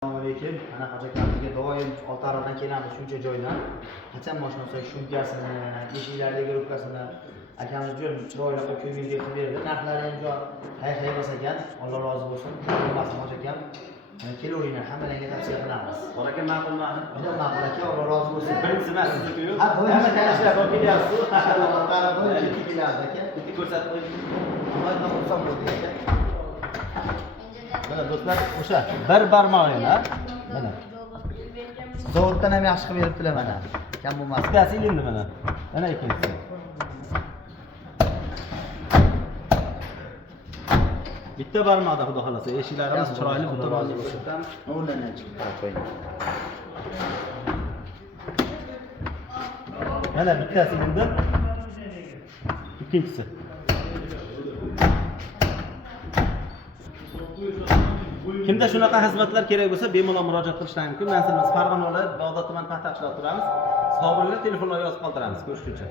Assalomualaikum. Ana haqiqatga doim Oltiariqdan kelamiz shuncha joydan. Qachon mashina olsak shumkasini, eshiklardagi rubkasini akamiz uchun chiroyli qilib ko'ngilga qilib berdi. Narxlari ham jo hay bo'lsa ekan. Alloh rozi bo'lsin. Bo'lmasın hoş ekan. Kelaveringlar, hammalarga tavsiya qilamiz. Bor aka, ma'qulmi? Juda ma'qul aka, Alloh rozi bo'lsin. Birinchisi mana sizniki-yu. Ha, doim hamma tanishlar olib kelyapsiz. Alloh taolo doim keladi aka. Bitta ko'rsatib qo'ying. Allohga xursand bo'ldik aka. Mana do'stlar, o'sha bir barmog'ini, mana. Zavoddan ham yaxshi qilib beribdilar mana. Kam bo'lmasdi. Ikkitasi ilindi mana. Mana ikkinchisi. Bitta barmoqda xudo xolasa, eshiklarimiz chiroyli, xudo rozi bo'lsin. O'rnidan chiqib qo'ying. Mana bittasi ilindi. Ikkinchisi. Kimda shunaqa xizmatlar kerak bo'lsa, bemalol murojaat qilishlari mumkin. Manzilimiz Farg'ona viloyati Bag'dod tuman Paxta qishlog'ida turamiz. Sog' bo'linglar, telefonlar yozib qoldiramiz. Ko'rishguncha.